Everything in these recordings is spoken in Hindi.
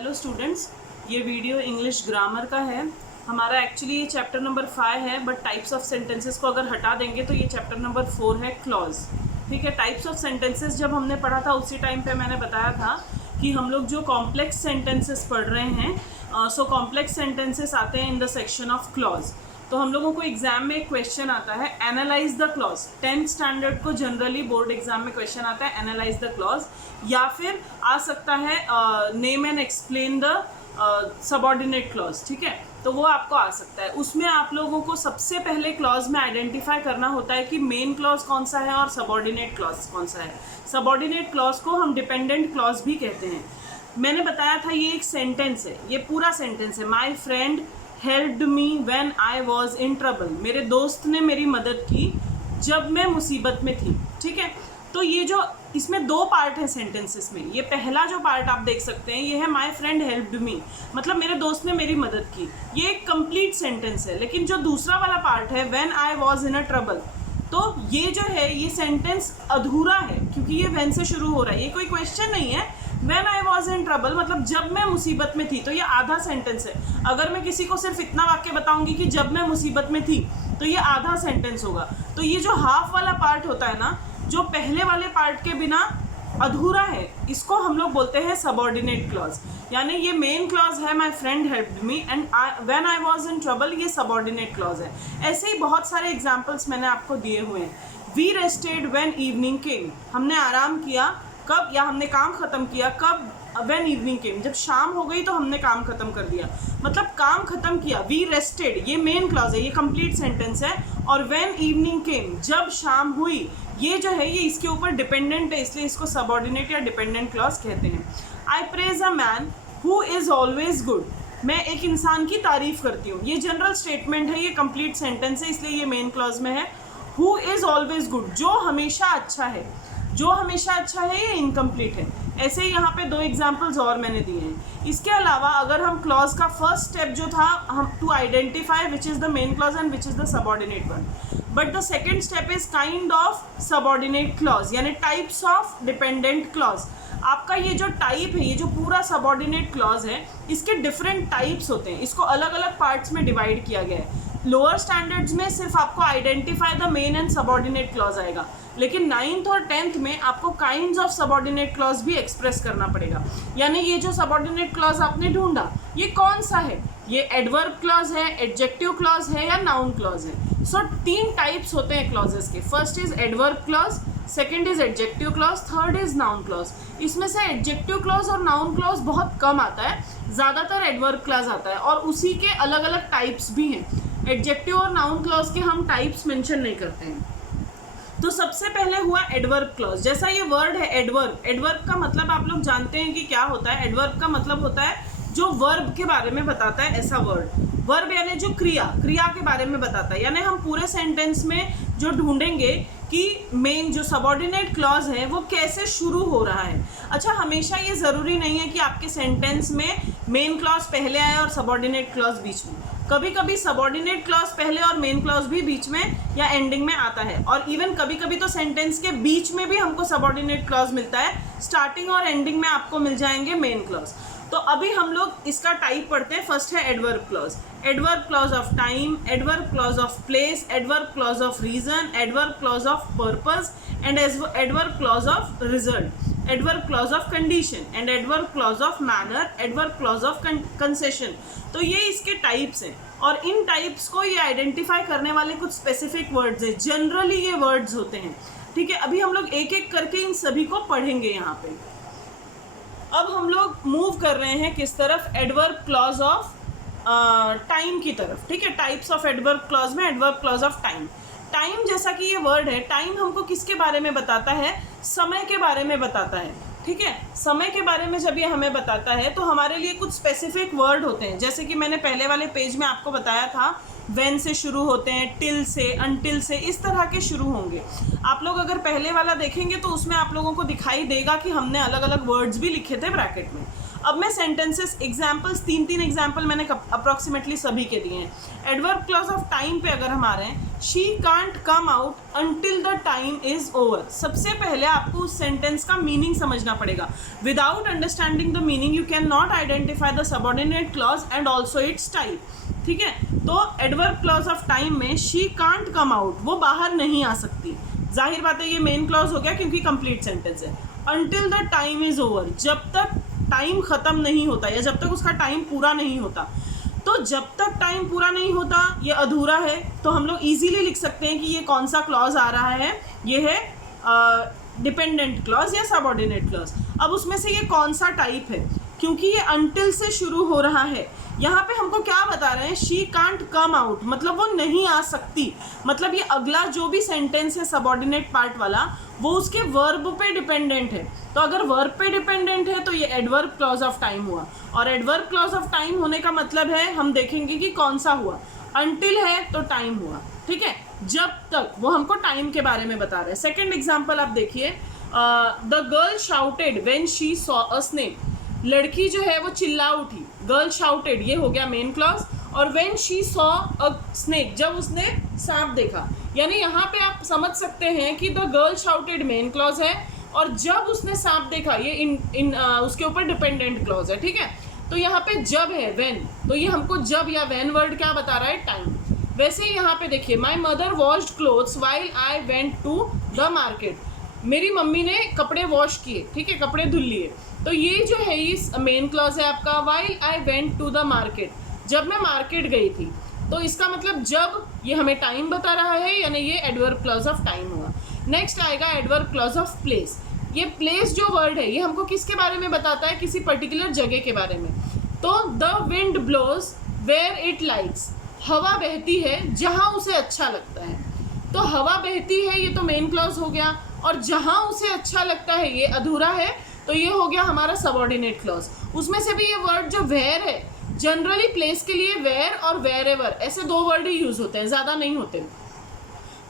हेलो स्टूडेंट्स, ये वीडियो इंग्लिश ग्रामर का है। हमारा एक्चुअली ये चैप्टर नंबर 5 है, बट टाइप्स ऑफ सेंटेंसेस को अगर हटा देंगे तो ये चैप्टर नंबर 4 है, क्लॉज। ठीक है, टाइप्स ऑफ सेंटेंसेस जब हमने पढ़ा था उसी टाइम पे मैंने बताया था कि हम लोग जो कॉम्प्लेक्स सेंटेंसेस पढ़ रहे हैं, सो कॉम्प्लेक्स सेंटेंसेस आते हैं in the section of clause. तो हम लोगों को एग्जाम में एक क्वेश्चन आता है, analyse the clause. 10th standard को जनरली बोर्ड एग्जाम में क्वेश्चन आता है एनालाइज द क्लॉज, या फिर आ सकता है name and explain the subordinate clause. ठीक है, तो वो आपको आ सकता है। उसमें आप लोगों को सबसे पहले क्लॉज में आइडेंटिफाई करना होता है कि मेन क्लॉज कौन सा है और सबऑर्डिनेट क्लॉज कौन सा है। सबऑर्डिनेट क्लॉज को हम डिपेंडेंट क्लॉज भी कहते हैं। मैंने बताया था ये एक सेंटेंस है, ये पूरा सेंटेंस है। My friend helped me when I was in trouble. मेरे दोस्त ने मेरी मदद की जब मैं मुसीबत में थी। ठीक है, तो ये जो इसमें दो पार्ट है सेंटेंसेस में। ये पहला जो पार्ट आप देख सकते हैं ये है माई फ्रेंड हेल्प्ड मी, मतलब मेरे दोस्त ने मेरी मदद की। ये एक कंप्लीट सेंटेंस है। लेकिन जो दूसरा वाला पार्ट है when I was in a trouble, तो ये जो है ये सेंटेंस अधूरा है, क्योंकि ये व्हेन से शुरू हो रहा है। ये कोई क्वेश्चन नहीं है। When I was in trouble मतलब जब मैं मुसीबत में थी, तो ये आधा सेंटेंस है। अगर मैं किसी को सिर्फ इतना वाक्य बताऊंगी कि जब मैं मुसीबत में थी, तो ये आधा सेंटेंस होगा। तो ये जो हाफ वाला पार्ट होता है ना, जो पहले वाले पार्ट के बिना अधूरा है, इसको हम लोग बोलते हैं सबऑर्डिनेट क्लॉज। यानी ये मेन क्लॉज है my friend helped me and when I was in trouble, ये सबऑर्डिनेट क्लॉज है। ऐसे ही बहुत सारे एग्जाम्पल्स मैंने आपको दिए हुए हैं। वी रेस्टेड व्हेन इवनिंग केम, हमने आराम किया कब, या हमने काम खत्म किया कब, व्हेन इवनिंग केम, जब शाम हो गई तो हमने काम खत्म कर दिया, मतलब काम खत्म किया। वी रेस्टेड ये मेन क्लॉज है, ये कंप्लीट सेंटेंस है। और व्हेन इवनिंग केम, जब शाम हुई, ये जो है ये इसके ऊपर डिपेंडेंट है, इसलिए इसको सबऑर्डिनेट या डिपेंडेंट क्लॉज कहते हैं। आई praise a man who is always good, मैं एक इंसान की तारीफ करती हूँ। ये जनरल स्टेटमेंट है, ये कंप्लीट सेंटेंस है, इसलिए ये मेन क्लॉज में है। हु इज ऑलवेज गुड, जो हमेशा अच्छा है। जो हमेशा अच्छा है ये इनकम्प्लीट है। ऐसे ही यहाँ पे दो एग्जाम्पल्स और मैंने दिए हैं। इसके अलावा अगर हम क्लॉज का फर्स्ट स्टेप जो था, हम to identify which is the main clause and which is the subordinate one, but the second step is kind of subordinate clause, यानी टाइप्स ऑफ डिपेंडेंट क्लॉज। आपका ये जो टाइप है, ये जो पूरा सबऑर्डिनेट क्लॉज है, इसके डिफरेंट टाइप्स होते हैं। इसको अलग अलग पार्ट्स में डिवाइड किया गया है। लोअर स्टैंडर्ड्स में सिर्फ आपको identify the main and subordinate clause आएगा, लेकिन 9th और 10th में आपको काइंड्स ऑफ सबऑर्डिनेट क्लॉज भी एक्सप्रेस करना पड़ेगा। यानी ये जो सबऑर्डिनेट क्लॉज आपने ढूंढा, ये कौन सा है? ये एडवर्ब क्लॉज है, एडजेक्टिव क्लॉज है, या नाउन क्लॉज है? सो 3 टाइप्स होते हैं क्लॉजेस के। First is adverb clause, second is adjective clause, third is noun clause. इसमें से एडजेक्टिव क्लॉज और नाउन क्लॉज बहुत कम आता है, ज़्यादातर एडवर्ब क्लॉज आता है, और उसी के अलग अलग टाइप्स भी हैं। एडजेक्टिव और नाउन क्लॉज के हम टाइप्स मेंशन नहीं करते हैं। तो सबसे पहले हुआ एडवर्ब क्लॉज। जैसा ये वर्ड है एडवर्ब, एडवर्ब का मतलब आप लोग जानते हैं कि क्या होता है। एडवर्ब का मतलब होता है जो वर्ब के बारे में बताता है, ऐसा वर्ड। वर्ब यानी जो क्रिया के बारे में बताता है। यानी हम पूरे सेंटेंस में जो ढूंढेंगे कि मेन जो सबऑर्डिनेट क्लॉज है वो कैसे शुरू हो रहा है। अच्छा, हमेशा ये ज़रूरी नहीं है कि आपके सेंटेंस में मेन क्लॉज पहले आए और सबऑर्डिनेट क्लॉज बीच में। कभी कभी सबऑर्डिनेट क्लॉज पहले और मेन क्लॉज भी बीच में या एंडिंग में आता है। और इवन कभी कभी तो सेंटेंस के बीच में भी हमको सबऑर्डिनेट क्लॉज मिलता है। स्टार्टिंग और एंडिंग में आपको मिल जाएंगे मेन क्लॉज। तो अभी हम लोग इसका टाइप पढ़ते हैं। फर्स्ट है adverb clause. Adverb clause of time, adverb clause of place, adverb clause of reason, adverb clause of purpose and adverb clause of result, adverb clause of condition and adverb clause of manner, adverb clause of concession. तो ये इसके टाइप्स हैं, और इन टाइप्स को ये आइडेंटिफाई करने वाले कुछ स्पेसिफिक वर्ड्स हैं। जनरली ये वर्ड्स होते हैं। ठीक है, अभी हम लोग एक एक करके इन सभी को पढ़ेंगे यहाँ पे। अब हम लोग मूव कर रहे हैं किस तरफ? एडवर्ब क्लॉज ऑफ टाइम की तरफ। ठीक है, टाइप्स ऑफ एडवर्ब क्लॉज में adverb clause of time. Time जैसा कि ये वर्ड है, टाइम हमको किसके बारे में बताता है? समय के बारे में बताता है। ठीक है, समय के बारे में जब ये हमें बताता है तो हमारे लिए कुछ स्पेसिफिक वर्ड होते हैं। जैसे कि मैंने पहले वाले पेज में आपको बताया था, व्हेन से शुरू होते हैं, टिल से, अनटिल से, इस तरह के शुरू होंगे। आप लोग अगर पहले वाला देखेंगे तो उसमें आप लोगों को दिखाई देगा कि हमने अलग अलग वर्ड्स भी लिखे थे ब्रैकेट में। अब मैं सेंटेंसेस एग्जाम्पल्स, 3 एग्जाम्पल मैंने अप्रॉक्सीमेटली सभी के दिए हैं। एडवर्ब क्लॉज ऑफ टाइम पे अगर हम आ रहे हैं, she can't come out until the time is over. सबसे पहले आपको उस सेंटेंस का मीनिंग समझना पड़ेगा। Without understanding the meaning you can not identify the subordinate clause and also it's type. ठीक है, तो एडवर्ब क्लॉज ऑफ टाइम में शी कांट कम आउट, वो बाहर नहीं आ सकती। जाहिर बात है ये मेन क्लॉज हो गया क्योंकि कंप्लीट सेंटेंस है। Until the time is over, जब तक टाइम खत्म नहीं होता या जब तक उसका टाइम पूरा नहीं होता। तो जब तक टाइम पूरा नहीं होता ये अधूरा है, तो हम लोग इजीली लिख सकते हैं कि ये कौन सा क्लॉज आ रहा है, ये है डिपेंडेंट क्लॉज या सबऑर्डिनेट क्लॉज। अब उसमें से ये कौन सा टाइप है, क्योंकि ये अंटिल से शुरू हो रहा है। यहाँ पे हमको क्या बता रहे हैं, शी कांट कम आउट, मतलब वो नहीं आ सकती। मतलब ये अगला जो भी सेंटेंस है सबऑर्डिनेट पार्ट वाला, वो उसके वर्ब पे डिपेंडेंट है। तो अगर वर्ब पे डिपेंडेंट है तो ये एडवर्ब क्लॉज ऑफ टाइम हुआ। और एडवर्ब क्लॉज ऑफ टाइम होने का मतलब है, हम देखेंगे कि कौन सा हुआ। अंटिल है तो टाइम हुआ, ठीक है, जब तक, वो हमको टाइम के बारे में बता रहे हैं। सेकेंड एग्जाम्पल आप देखिए, the girl shouted when she saw a snake. लड़की जो है वो चिल्ला उठी, गर्ल शाउटेड, ये हो गया मेन क्लॉज। और when she saw a snake, जब उसने सांप देखा। यानी यहाँ पे आप समझ सकते हैं कि the girl shouted main clause है और जब उसने सांप देखा ये उसके ऊपर डिपेंडेंट क्लॉज है। ठीक है, तो यहाँ पे जब है व्हेन, तो ये हमको जब या व्हेन वर्ड क्या बता रहा है, टाइम। वैसे ही यहाँ पे देखिए, my mother washed clothes while I went to the market. मेरी मम्मी ने कपड़े वॉश किए, ठीक है, कपड़े धुल लिए। तो ये जो है इस मेन क्लॉज है आपका, while I went to the market, जब मैं मार्केट गई थी। तो इसका मतलब जब, ये हमें टाइम बता रहा है, यानी ये एडवर्ब क्लॉज ऑफ टाइम हुआ। नेक्स्ट आएगा एडवर्ब क्लॉज ऑफ प्लेस। ये प्लेस जो वर्ड है ये हमको किसके बारे में बताता है, किसी पर्टिकुलर जगह के बारे में। तो the wind blows where it likes, हवा बहती है जहाँ उसे अच्छा लगता है। तो हवा बहती है, ये तो मेन क्लॉज हो गया, और जहाँ उसे अच्छा लगता है ये अधूरा है, तो ये हो गया हमारा सबऑर्डिनेट क्लॉज। उसमें से भी ये वर्ड जो वेयर है, जनरली प्लेस के लिए वेयर और वेयर एवर, ऐसे 2 वर्ड ही यूज होते हैं, ज़्यादा नहीं होते।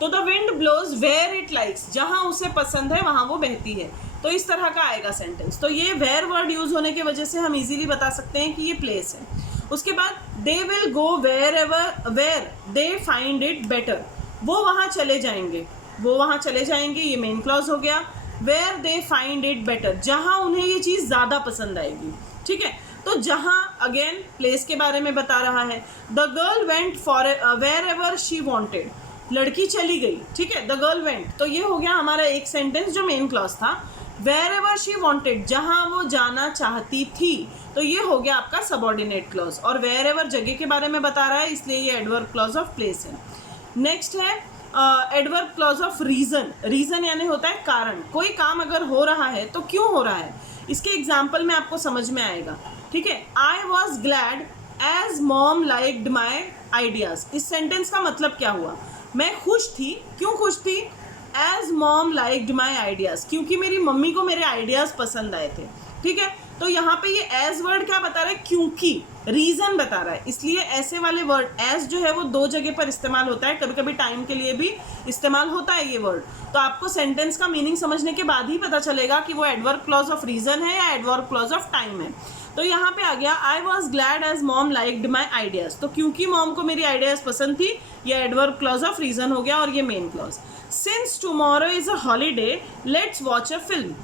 तो the wind blows where it likes, जहाँ उसे पसंद है वहाँ वो बहती है। तो इस तरह का आएगा सेंटेंस। तो ये वेयर वर्ड यूज होने की वजह से हम इजीली बता सकते हैं कि ये प्लेस है। उसके बाद they will go wherever where they find it better, वो वहाँ चले जाएंगे, वो वहाँ चले जाएंगे, ये मेन क्लॉज हो गया। Where they find it better, जहाँ उन्हें ये चीज़ ज़्यादा पसंद आएगी। ठीक है, तो जहाँ अगेन प्लेस के बारे में बता रहा है। The girl went for wherever she wanted, लड़की चली गई, ठीक है, द गर्ल वेंट, तो ये हो गया हमारा एक सेंटेंस जो मेन क्लॉज था। वेयर एवर शी वॉन्टेड, जहाँ वो जाना चाहती थी, तो ये हो गया आपका सबऑर्डिनेट क्लॉज। और वेयर एवर जगह के बारे में बता रहा है, इसलिए ये एडवर्ब क्लॉज ऑफ प्लेस है। नेक्स्ट है adverb clause of reason. Reason यानी होता है कारण। कोई काम अगर हो रहा है तो क्यों हो रहा है, इसके एग्जाम्पल में आपको समझ में आएगा। ठीक है, I was glad as mom liked my ideas. इस सेंटेंस का मतलब क्या हुआ, मैं खुश थी, क्यों खुश थी, as mom liked my ideas, क्योंकि मेरी मम्मी को मेरे आइडियाज पसंद आए थे। ठीक है, तो यहाँ पे ये एज वर्ड क्या बता रहा है, क्योंकि, रीजन बता रहा है। इसलिए ऐसे वाले वर्ड एज जो है वो 2 जगह पर इस्तेमाल होता है, कभी कभी टाइम के लिए भी इस्तेमाल होता है ये वर्ड। तो आपको सेंटेंस का मीनिंग समझने के बाद ही पता चलेगा कि वो एडवर्ब क्लॉज ऑफ रीजन है या एडवर्ब क्लॉज ऑफ टाइम है। तो यहाँ पे आ गया I was glad as mom liked my ideas, तो क्योंकि मॉम को मेरी आइडियाज पसंद थी, ये एडवर्ब क्लॉज ऑफ रीजन हो गया और ये main clause. Since tomorrow is a holiday let's watch a film,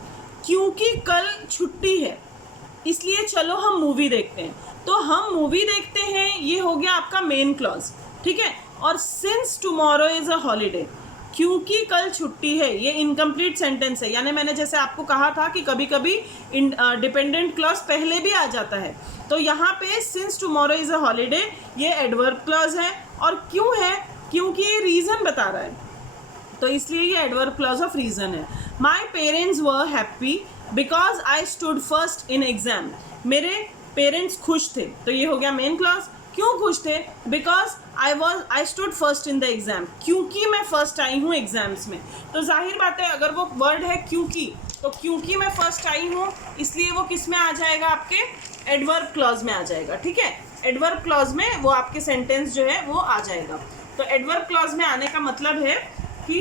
क्योंकि कल छुट्टी है इसलिए चलो हम मूवी देखते हैं। तो हम मूवी देखते हैं, ये हो गया आपका मेन क्लॉज। ठीक है, और since tomorrow is a holiday, क्योंकि कल छुट्टी है, ये इनकम्प्लीट सेंटेंस है। यानी मैंने जैसे आपको कहा था कि कभी कभी डिपेंडेंट क्लॉज पहले भी आ जाता है। तो यहाँ पे since tomorrow is a holiday ये एडवर्ब क्लॉज है, और क्यों है, क्योंकि ये रीजन बता रहा है, तो इसलिए ये एडवर्ब क्लॉज ऑफ रीजन है। My parents were happy because I stood first in exam, मेरे पेरेंट्स खुश थे, तो ये हो गया मेन क्लॉज। क्यों खुश थे, because I stood first in the exam, क्योंकि मैं फर्स्ट आई हूँ एग्जाम्स में। तो जाहिर बात है अगर वो वर्ड है क्योंकि, तो क्योंकि मैं फर्स्ट आई हूँ इसलिए वो किस में आ जाएगा, आपके एडवर्ब क्लॉज में आ जाएगा, ठीक है। एडवर्ब क्लॉज में वो आपके सेंटेंस जो है वो आ जाएगा। तो एडवर्ब क्लॉज में आने का मतलब है कि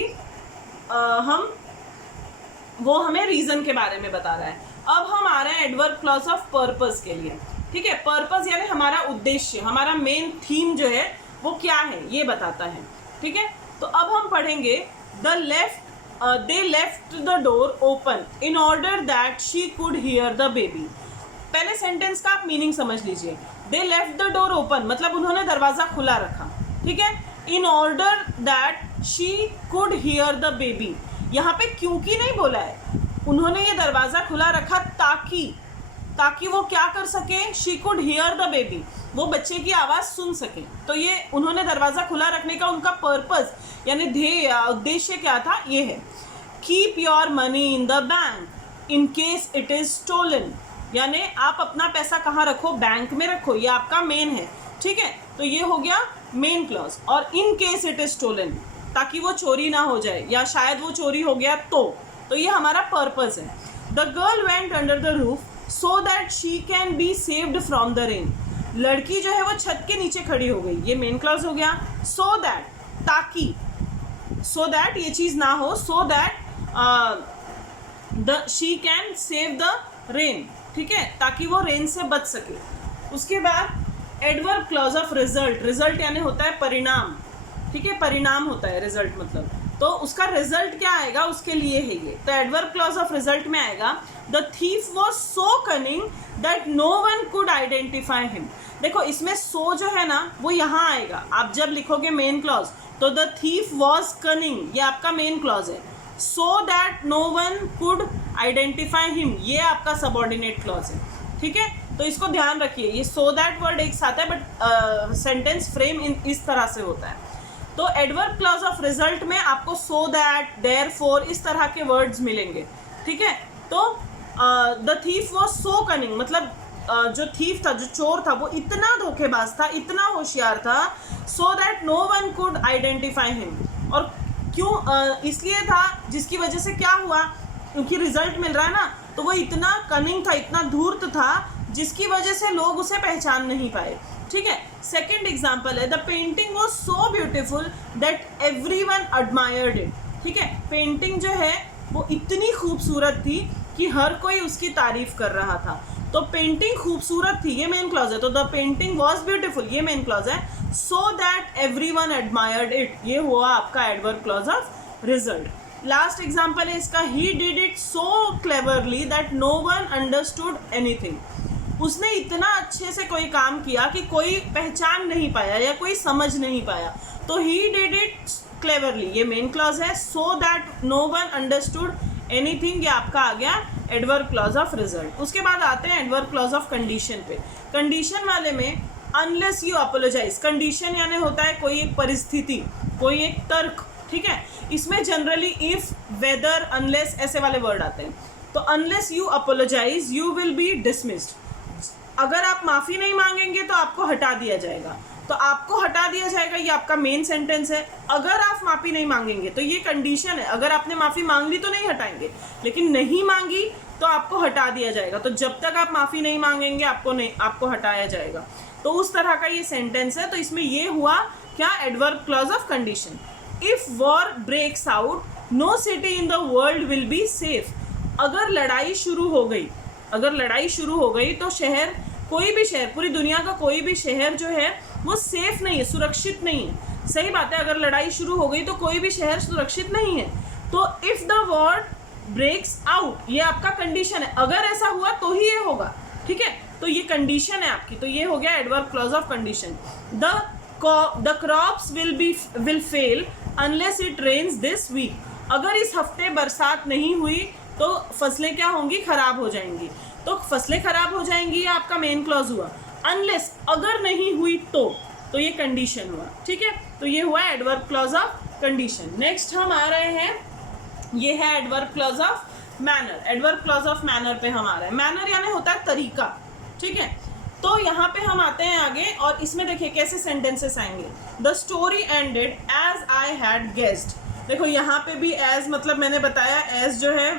हमें रीजन के बारे में बता रहा है। अब हम आ रहे हैं एडवर्ब क्लॉज ऑफ पर्पस के लिए, ठीक है। पर्पस यानी हमारा उद्देश्य, हमारा मेन थीम जो है वो क्या है ये बताता है, ठीक है। तो अब हम पढ़ेंगे they left the door open in order that she could hear the baby। पहले सेंटेंस का आप मीनिंग समझ लीजिए। they left the door open मतलब उन्होंने दरवाजा खुला रखा, ठीक है। in order that she could hear the baby, यहाँ पे क्योंकि नहीं बोला है, उन्होंने ये दरवाजा खुला रखा ताकि वो क्या कर सके, she could hear the baby, वो बच्चे की आवाज़ सुन सके। तो ये उन्होंने दरवाज़ा खुला रखने का उनका पर्पस यानी ध्येय या उद्देश्य क्या था, ये है keep your money in the bank in case it is stolen, यानी आप अपना पैसा कहाँ रखो, बैंक में रखो, ये आपका मेन है, ठीक है। तो ये हो गया मेन क्लॉज। और in case it is stolen, ताकि वो चोरी ना हो जाए या शायद वो चोरी हो गया तो ये हमारा पर्पस है। The girl went under the roof so that she can be saved from the rain, लड़की जो है वो छत के नीचे खड़ी हो गई, ये मेन क्लॉज हो गया। सो दैट ताकि, सो दैट ये चीज़ ना हो, so that she can save the rain, ठीक है, ताकि वो रेन से बच सके। उसके बाद adverb clause of result, result यानी होता है परिणाम, ठीक है, परिणाम होता है रिजल्ट मतलब, तो उसका रिजल्ट क्या आएगा उसके लिए है ये। तो एडवर्ब क्लॉज ऑफ रिजल्ट में आएगा the thief was so cunning that no one could identify him. देखो इसमें सो जो है ना वो यहाँ आएगा, आप जब लिखोगे मेन क्लॉज तो द थीफ वॉज कनिंग, ये आपका मेन क्लॉज है। So that no one could identify him, ये आपका सबऑर्डिनेट क्लॉज है, ठीक है। तो इसको ध्यान रखिए, ये सो दैट वर्ड एक साथ है बट सेंटेंस फ्रेम इस तरह से होता है। तो एडवर्ब क्लॉज ऑफ रिजल्ट में आपको सो दैट, देयरफॉर इस तरह के वर्ड्स मिलेंगे, ठीक है। तो the thief was so cunning मतलब जो थीफ था, जो चोर था, वो इतना धोखेबाज था, इतना होशियार था, so that no one could identify him. और क्यों इसलिए था जिसकी वजह से क्या हुआ, क्योंकि रिजल्ट मिल रहा है ना, तो वो इतना कनिंग था, इतना धूर्त था जिसकी वजह से लोग उसे पहचान नहीं पाए, ठीक है। सेकेंड एग्जाम्पल है the painting was so beautiful that everyone admired it, ठीक है। पेंटिंग जो है वो इतनी खूबसूरत थी कि हर कोई उसकी तारीफ कर रहा था। तो पेंटिंग खूबसूरत थी, ये मेन क्लॉज है। तो द पेंटिंग वॉज ब्यूटिफुल, ये मेन क्लॉज है। So that everyone admired it, ये हुआ आपका adverb clause of result. Last example है इसका he did it so cleverly that no one understood anything, उसने इतना अच्छे से कोई काम किया कि कोई पहचान नहीं पाया या कोई समझ नहीं पाया। तो ही डिड इट क्लेवरली, ये मेन क्लॉज है। So that no one understood anything, ये आपका आ गया एडवर्ब क्लॉज ऑफ रिजल्ट। उसके बाद आते हैं एडवर्ब क्लॉज ऑफ कंडीशन पे। कंडीशन वाले में अनलेस यू अपोलोजाइज, कंडीशन यानी होता है कोई एक परिस्थिति, कोई एक तर्क, ठीक है। इसमें जनरली इफ, वेदर, अनलेस ऐसे वाले वर्ड आते हैं। तो unless you apologise you will be dismissed, अगर आप माफ़ी नहीं मांगेंगे तो आपको हटा दिया जाएगा। तो आपको हटा दिया जाएगा, ये आपका मेन सेंटेंस है। अगर आप माफ़ी नहीं मांगेंगे तो ये कंडीशन है, अगर आपने माफ़ी मांग ली तो नहीं हटाएंगे, लेकिन नहीं मांगी तो आपको हटा दिया जाएगा। तो जब तक आप माफ़ी नहीं मांगेंगे आपको हटाया जाएगा। तो उस तरह का ये सेंटेंस है। तो इसमें ये हुआ क्या, adverb clause of condition. If war breaks out no city in the world will be safe, अगर लड़ाई शुरू हो गई तो शहर, कोई भी शहर, पूरी दुनिया का कोई भी शहर जो है वो सेफ नहीं है, सुरक्षित नहीं है। सही बात है, अगर लड़ाई शुरू हो गई तो कोई भी शहर सुरक्षित नहीं है। तो if the war breaks out, ये आपका कंडीशन है, अगर ऐसा हुआ तो ही ये होगा, ठीक है। तो ये कंडीशन है आपकी, तो ये हो गया adverb clause of condition. The crops will fail unless it rains this week, अगर इस हफ्ते बरसात नहीं हुई तो फसलें क्या होंगी, खराब हो जाएंगी। तो फसलें खराब हो जाएंगी, ये आपका मेन क्लॉज हुआ। अनलेस, अगर नहीं हुई तो ये कंडीशन हुआ, ठीक है। तो ये हुआ adverb clause of condition. Next हम आ रहे हैं, ये है adverb clause of manner. Adverb clause of manner पे हम आ रहे हैं। मैनर यानी होता है तरीका, ठीक है। तो यहाँ पे हम आते हैं आगे और इसमें देखिए कैसे सेंटेंसेस आएंगे। The story ended as I had guessed, देखो यहाँ पे भी एज मतलब मैंने बताया, एज जो है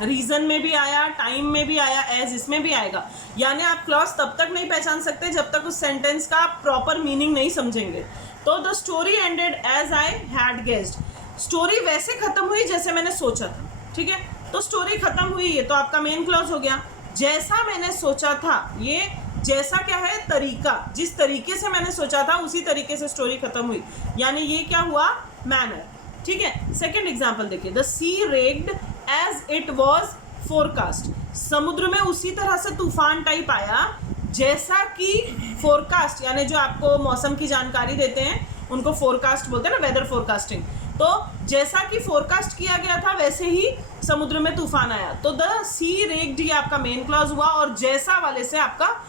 रीजन में भी आया, टाइम में भी आया, एज इसमें भी आएगा। यानी आप क्लॉज तब तक नहीं पहचान सकते जब तक उस सेंटेंस का आप प्रॉपर मीनिंग नहीं समझेंगे। तो the story ended as I had guessed, story वैसे खत्म हुई जैसे मैंने सोचा था, ठीक है। तो स्टोरी खत्म हुई, ये तो आपका मेन क्लॉज हो गया। जैसा मैंने सोचा था, ये जैसा क्या है, तरीका, जिस तरीके से मैंने सोचा था उसी तरीके से स्टोरी खत्म हुई, यानी ये क्या हुआ, मैनर, ठीक है। सेकंड एग्जांपल देखिए, the sea raged as it was forecast, समुद्र में उसी तरह से तूफान टाइप आया जैसा कि फोरकास्ट, यानी जो आपको मौसम की जानकारी देते हैं उनको फोरकास्ट बोलते हैं ना, वेदर फोरकास्टिंग। तो जैसा कि फोरकास्ट किया गया था वैसे ही समुद्र में तूफान आया। तो द सी रेग्ड ये आपका मेन क्लॉज हुआ और जैसा वाले से आपका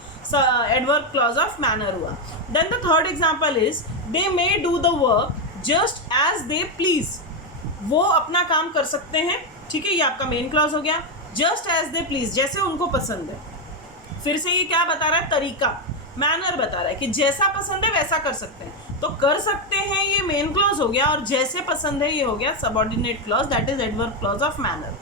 एडवर्ब क्लॉज ऑफ मैनर हुआ। Then the third example is they may do the work just as they please, वो अपना काम कर सकते हैं, ठीक है, ये आपका मेन क्लॉज हो गया। जस्ट एज दे प्लीज, जैसे उनको पसंद है। फिर से ये क्या बता रहा है, तरीका, मैनर बता रहा है कि जैसा पसंद है वैसा कर सकते हैं। तो कर सकते हैं ये मेन क्लॉज हो गया और जैसे पसंद है ये हो गया subordinate clause, that is adverb clause of manner.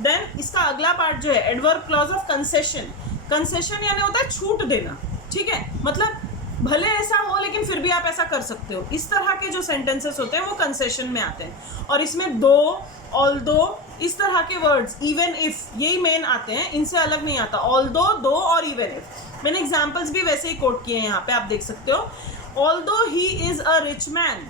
Then इसका अगला पार्ट जो है adverb clause of concession. Concession यानी होता है छूट देना, ठीक है, मतलब भले ऐसा हो लेकिन फिर भी आप ऐसा कर सकते हो। इस तरह के जो सेंटेंसेस होते हैं वो कंसेशन में आते हैं और इसमें दो, ऑल्दो, इस तरह के वर्ड्स, इवन इफ, यही मेन आते हैं, इनसे अलग नहीं आता। ऑल्दो, दो और इवन इफ। मैंने एग्जाम्पल्स भी वैसे ही कोट किए हैं, यहाँ पे आप देख सकते हो। Although he is a rich man,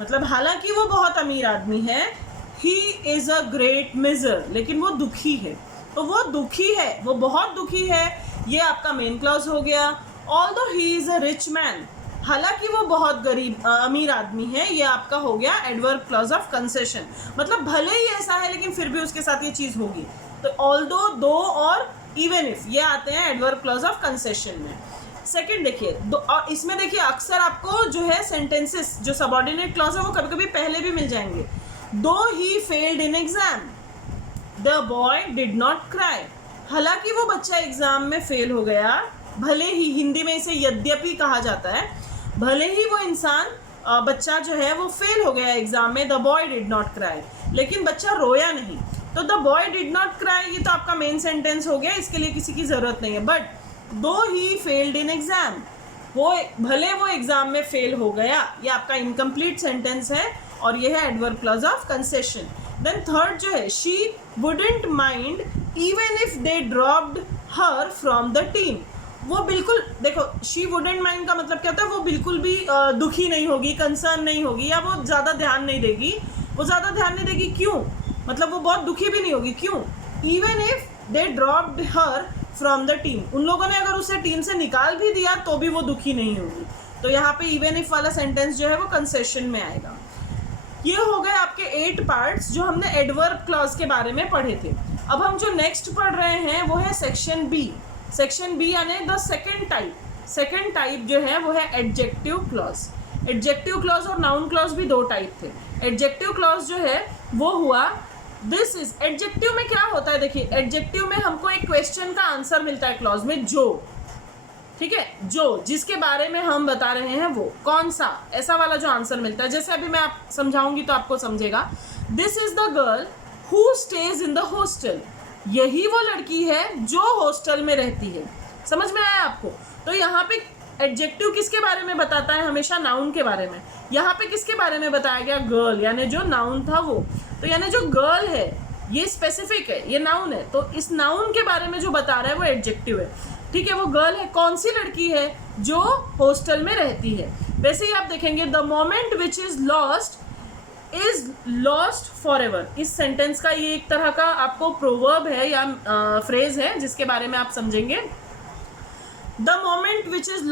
मतलब हालांकि वो बहुत अमीर आदमी है, he is a great miser, लेकिन वो दुखी है। तो वो दुखी है, वो बहुत दुखी है, ये आपका मेन क्लॉज हो गया। Although he is a rich man, हालांकि वो बहुत गरीब अमीर आदमी है, ये आपका हो गया एडवर्ब क्लॉज ऑफ कंसेशन, मतलब भले ही ऐसा है लेकिन फिर भी उसके साथ ये चीज़ होगी। तो ऑल्दो, दो और इवन इफ ये आते हैं एडवर्ब क्लॉज ऑफ कंसेशन में। सेकंड देखिए, और इसमें देखिए अक्सर आपको जो है सेंटेंसेस जो सबऑर्डिनेट क्लॉज है वो कभी कभी पहले भी मिल जाएंगे। दो ही failed in exam, the boy did not cry, हालांकि वो बच्चा एग्जाम में फेल हो गया, भले ही, हिंदी में इसे यद्यपि कहा जाता है, भले ही वो इंसान बच्चा जो है वो फेल हो गया एग्जाम में, the boy did not cry, लेकिन बच्चा रोया नहीं। तो the boy did not cry ये तो आपका मेन सेंटेंस हो गया, इसके लिए किसी की ज़रूरत नहीं है। बट दो ही फेल्ड इन एग्जाम, वो भले वो एग्जाम में फेल हो गया, ये आपका इनकम्प्लीट सेंटेंस है और ये है adverb clause of concession. Then third जो है, she wouldn't mind even if they dropped her from the team, वो बिल्कुल, देखो शी वुडंट माइंड का मतलब क्या होता है, वो बिल्कुल भी दुखी नहीं होगी, कंसर्न नहीं होगी, या वो ज़्यादा ध्यान नहीं देगी। वो ज़्यादा ध्यान नहीं देगी क्यों, मतलब वो बहुत दुखी भी नहीं होगी, क्यों, even if they dropped her from the team, उन लोगों ने अगर उसे टीम से निकाल भी दिया तो भी वो दुखी नहीं होगी। तो यहाँ पे इवन इफ वाला सेंटेंस जो है वो कंसेशन में आएगा। ये हो गए आपके 8 पार्ट्स जो हमने एडवर्ब क्लॉज के बारे में पढ़े थे। अब हम जो नेक्स्ट पढ़ रहे हैं वो है सेक्शन बी। सेक्शन बी यानी the second type. Second type जो है वो है एडजेक्टिव क्लॉज। एडजेक्टिव क्लॉज और नाउन क्लॉज भी 2 टाइप थे। एडजेक्टिव क्लॉज जो है वो हुआ, दिस इज, एडजेक्टिव में क्या होता है, देखिए एडजेक्टिव में हमको एक क्वेश्चन का आंसर मिलता है क्लॉज में, जो, ठीक है, जो जिसके बारे में हम बता रहे हैं वो कौन सा, ऐसा वाला जो आंसर मिलता है। जैसे अभी मैं आप समझाऊंगी तो आपको समझेगा। This is the girl who stays in the hostel, यही वो लड़की है जो हॉस्टल में रहती है। समझ में आया आपको? तो यहाँ पे एडजेक्टिव किसके बारे में बताता है, हमेशा नाउन के बारे में। यहाँ पे किसके बारे में बताया गया, गर्ल, यानी जो नाउन था वो। तो यानी जो गर्ल है ये स्पेसिफिक है, ये नाउन है, तो इस नाउन के बारे में जो बता रहा है वो एडजेक्टिव है, ठीक है। वो गर्ल है, कौन सी लड़की है, जो हॉस्टल में रहती है। वैसे ही आप देखेंगे, the moment which is lost for ever, इस सेंटेंस का ये एक तरह का आपको प्रोवर्ब है या फ्रेज है जिसके बारे में आप समझेंगे। The moment which is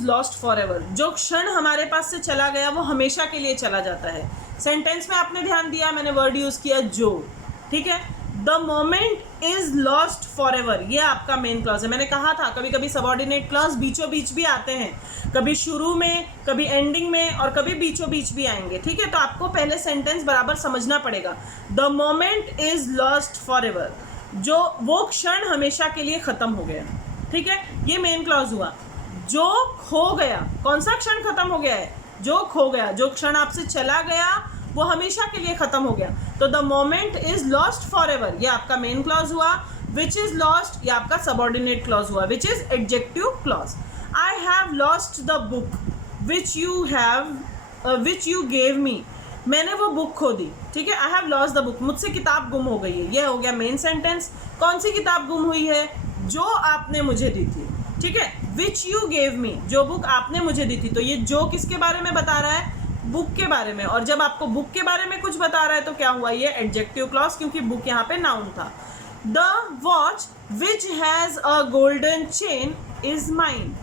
lost for ever, जो क्षण हमारे पास से चला गया वो हमेशा के लिए चला जाता है। सेंटेंस में आपने ध्यान दिया, मैंने वर्ड यूज किया जो, ठीक है। The moment is lost for ever, ये आपका मेन क्लॉज है। मैंने कहा था कभी कभी सबऑर्डिनेट क्लॉज बीचों बीच भी आते हैं, कभी शुरू में, कभी एंडिंग में, और कभी बीचों बीच भी आएंगे, ठीक है। तो आपको पहले सेंटेंस बराबर समझना पड़ेगा। The moment is lost for ever, जो वो क्षण हमेशा के लिए खत्म हो गया, ठीक है, ये मेन क्लॉज हुआ। जो खो गया, कौन सा क्षण खत्म हो गया है, जो खो गया, जो क्षण आपसे चला गया वो हमेशा के लिए खत्म हो गया। तो the moment is lost for ever, ये आपका मेन क्लॉज हुआ। विच इज लॉस्ट, ये आपका सबऑर्डिनेट क्लॉज हुआ, which is adjective clause. I have lost the book which you gave me, मैंने वो बुक खो दी, ठीक है। I have lost the book, मुझसे किताब गुम हो गई है, ये हो गया मेन सेंटेंस। कौन सी किताब गुम हुई है, जो आपने मुझे दी थी, ठीक है। विच यू गेव मी, जो बुक आपने मुझे दी थी, तो ये जो किसके बारे में बता रहा है, बुक के बारे में। और जब आपको बुक के बारे में कुछ बता रहा है तो क्या हुआ, ये एडजेक्टिव क्लॉज, क्योंकि बुक यहाँ पे नाउन था। The watch which has a golden chain is mine,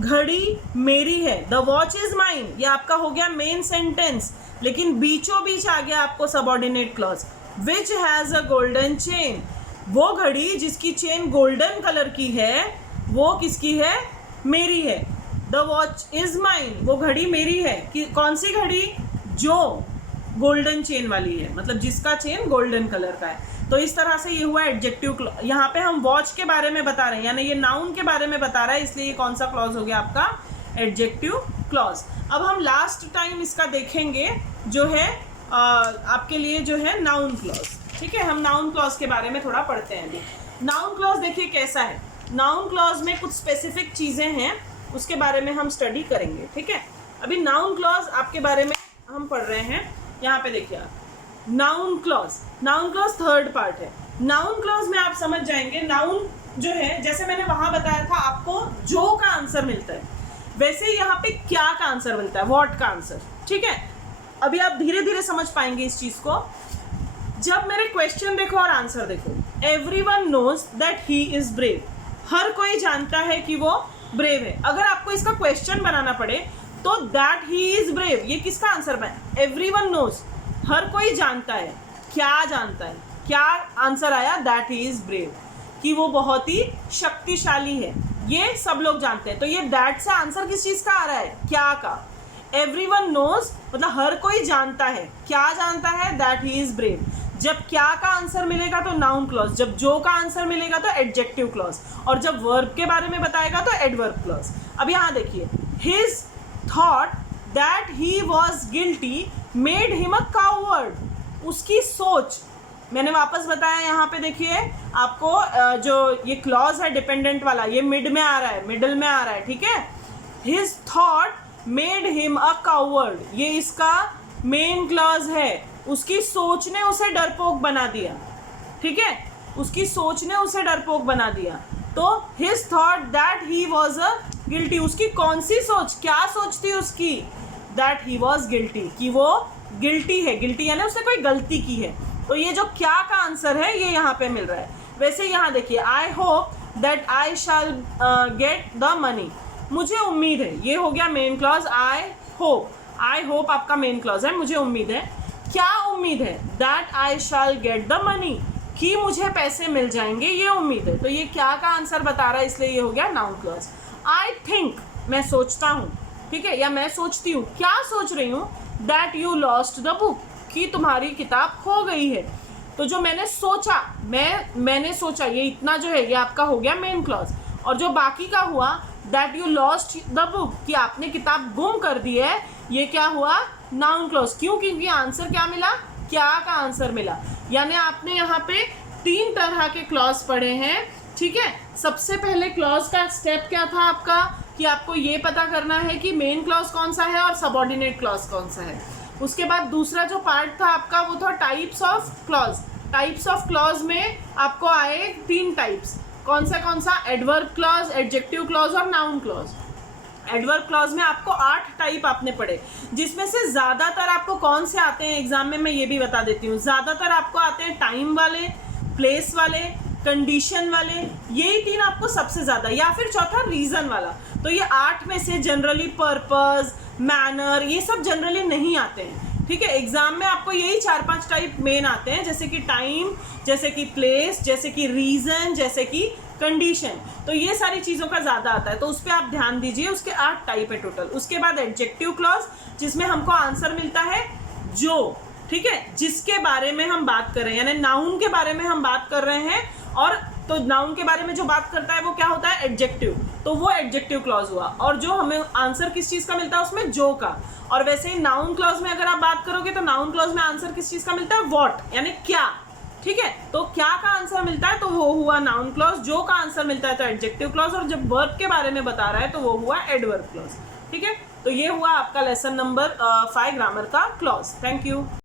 घड़ी मेरी है। द वॉच इज माइन, ये आपका हो गया मेन सेंटेंस, लेकिन बीचों बीच आ गया आपको subordinate clause. Which has a golden chain, वो घड़ी जिसकी चेन गोल्डन कलर की है, वो किसकी है, मेरी है। द वॉच इज माइन, वो घड़ी मेरी है। कि कौन सी घड़ी, जो गोल्डन चेन वाली है, मतलब जिसका चेन गोल्डन कलर का है। तो इस तरह से ये हुआ एडजेक्टिव क्लॉज। यहाँ पे हम वॉच के बारे में बता रहे हैं, यानी ये नाउन के बारे में बता रहा है, इसलिए ये कौन सा क्लॉज हो गया आपका, एडजेक्टिव क्लॉज। अब हम लास्ट टाइम इसका देखेंगे, जो है आपके लिए जो है नाउन क्लॉज, ठीक है। हम नाउन क्लॉज के बारे में थोड़ा पढ़ते हैं अभी। नाउन क्लॉज देखिए कैसा है। नाउन क्लॉज में कुछ स्पेसिफिक चीज़ें हैं, उसके बारे में हम स्टडी करेंगे, ठीक है। अभी नाउन क्लॉज आपके बारे में हम पढ़ रहे हैं। यहाँ पे देखिए आप, noun clause, noun clause third part है। नाउन क्लॉज में आप समझ जाएंगे, नाउन जो है, जैसे मैंने वहां बताया था आपको जो का आंसर मिलता है, वैसे यहाँ पे क्या का आंसर मिलता है, व्हाट का आंसर, ठीक है। अभी आप धीरे धीरे समझ पाएंगे इस चीज को। जब मेरे क्वेश्चन देखो और आंसर देखो, everyone knows that he is brave, हर कोई जानता है कि वो ब्रेव है। अगर आपको इसका क्वेश्चन बनाना पड़े तो दैट ही इज ब्रेव, ये किसका आंसर बना, एवरीवन नोज, हर कोई जानता है। क्या जानता है, क्या आंसर आया, दैट ही इज ब्रेव, कि वो बहुत ही शक्तिशाली है, ये सब लोग जानते हैं। तो ये दैट से आंसर किस चीज का आ रहा है, क्या का। एवरीवन नोज मतलब हर कोई जानता है, क्या जानता है, दैट ही इज ब्रेव। जब क्या का आंसर मिलेगा तो नाउन क्लॉज, जब जो का आंसर मिलेगा तो एडजेक्टिव क्लॉज, और जब वर्ब के बारे में बताएगा तो एडवर्ब क्लॉज। अब यहाँ देखिए, his thought that he was guilty made him a coward, उसकी सोच, मैंने वापस बताया यहाँ पे देखिए आपको, जो ये क्लॉज है डिपेंडेंट वाला, ये मिड में आ रहा है, मिडल में आ रहा है, ठीक है। His thought made him a coward, ये इसका मेन क्लॉज है। उसकी सोच ने उसे डरपोक बना दिया, ठीक है, उसकी सोच ने उसे डरपोक बना दिया। तो his thought that he was a guilty, उसकी कौन सी सोच, क्या सोच थी उसकी, दैट ही वॉज गिल्टी, कि वो गिल्टी है, गिल्टी यानी उसने कोई गलती की है। तो ये जो क्या का आंसर है ये यहाँ पे मिल रहा है। वैसे यहाँ देखिए, I hope that I shell get the money, मुझे उम्मीद है, ये हो गया मेन क्लॉज। आई होप आपका मेन क्लॉज है, मुझे उम्मीद है। क्या उम्मीद है, that I shell get the money, कि मुझे पैसे मिल जाएंगे, ये उम्मीद है। तो ये क्या का आंसर बता रहा है, इसलिए ये हो गया नाउन क्लॉज। आई थिंक, मैं सोचता हूँ, ठीक है, या मैं सोचती हूँ, क्या सोच रही हूँ, that you lost the book, कि तुम्हारी किताब खो गई है। तो जो मैंने सोचा, मैंने सोचा, ये इतना जो है ये आपका हो गया मेन क्लॉज। और जो बाकी का हुआ, that you lost the book, कि आपने किताब गुम कर दी है, ये क्या हुआ, नाउन क्लॉज। क्यों, क्योंकि आंसर क्या मिला, क्या का आंसर मिला। यानी आपने यहाँ पे 3 तरह के क्लॉज पढ़े हैं, ठीक है। सबसे पहले क्लॉज का स्टेप क्या था आपका, कि आपको ये पता करना है कि मेन क्लॉज कौन सा है और सबऑर्डिनेट क्लॉज कौन सा है। उसके बाद दूसरा जो पार्ट था आपका वो था types of clause. Types of clause में आपको आए 3 टाइप्स, कौन सा, एडवर्ब क्लॉज, एडजेक्टिव क्लॉज और नाउन क्लॉज। एडवर्ब क्लॉज में आपको 8 टाइप आपने पढ़े, जिसमें से ज़्यादातर आपको कौन से आते हैं एग्जाम में, मैं ये भी बता देती हूँ। ज़्यादातर आपको आते हैं टाइम वाले, प्लेस वाले, कंडीशन वाले, यही 3 आपको सबसे ज़्यादा, या फिर चौथा रीज़न वाला। तो ये 8 में से जनरली पर्पस, मैनर, ये सब जनरली नहीं आते हैं, ठीक है। एग्जाम में आपको यही 4-5 टाइप मेन आते हैं, जैसे कि टाइम, जैसे कि प्लेस, जैसे कि रीज़न, जैसे कि कंडीशन। तो ये सारी चीज़ों का ज़्यादा आता है, तो उस पर आप ध्यान दीजिए। उसके 8 टाइप है टोटल। उसके बाद एडजेक्टिव क्लॉज, जिसमें हमको आंसर मिलता है जो, ठीक है, जिसके बारे में हम बात कर रहे हैं, यानी नाउन के बारे में हम बात कर रहे हैं, और तो नाउन के बारे में जो बात करता है वो क्या होता है, एडजेक्टिव, तो वो एडजेक्टिव क्लॉज हुआ। और जो हमें आंसर किस चीज़ का मिलता है उसमें, जो का। और वैसे ही नाउन क्लॉज में अगर आप बात करोगे तो नाउन क्लॉज में आंसर किस चीज़ का मिलता है, व्हाट, यानी क्या। ठीक है, तो क्या का आंसर मिलता है तो वो हुआ नाउन क्लॉज, जो का आंसर मिलता है तो एडजेक्टिव क्लॉज, और जब वर्ब के बारे में बता रहा है तो वो हुआ एडवर्ब क्लॉज। ठीक है, तो ये हुआ आपका लेसन नंबर 5 ग्रामर का क्लॉज। Thank you.